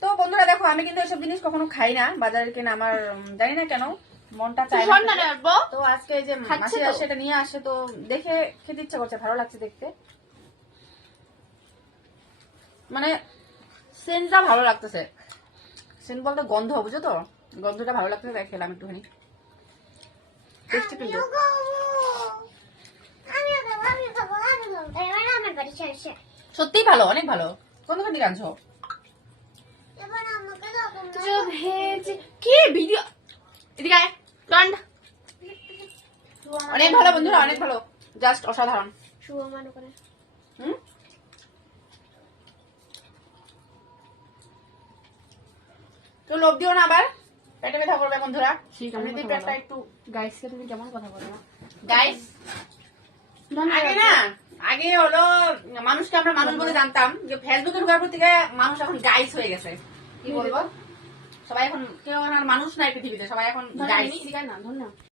তো বন্ধুরা দেখো, আমি কিন্তু এসব জিনিস কখনো খাই না, বাজারের কেনা আমার জানি না কেন মনটা চায় না। তো আজকে এই যে মাসি আসে এটা নিয়ে আসে, তো দেখে খেতে ইচ্ছা করছে, ভালো লাগছে দেখতে, মানে সেন্টটা ভালো লাগতেছে। সেন্ট বলতে গন্ধ, বুঝো তো, গন্ধটা ভালো লাগতেছে, তাই খেলাম একটুখানি। টেস্টি কিন্তু সত্যিই ভালো, অনেক ভালো। কোন দোকান থেকে আনছো? কি ভিডিও, এদিকে আয়, টন্ড। অনেক ভালো বন্ধুরা, অনেক ভালো, জাস্ট অসাধারণ। তো লোভ দিও না আবার, পেটে ব্যথা করবে বন্ধুরা। পেটটা একটু গাইসকে তুমি কেমন কথা বলো না? গাইস, আগে না, আগে হলো মানুষকে আমরা মানুষ বলে জানতাম, যে ফেসবুকে ঢোকার পর থেকে মানুষ এখন গাইস হয়ে গেছে। কি বলবো, সবাই এখন কেউ আর মানুষ নাই পৃথিবীতে, সবাই এখন গাইস। না ধর না।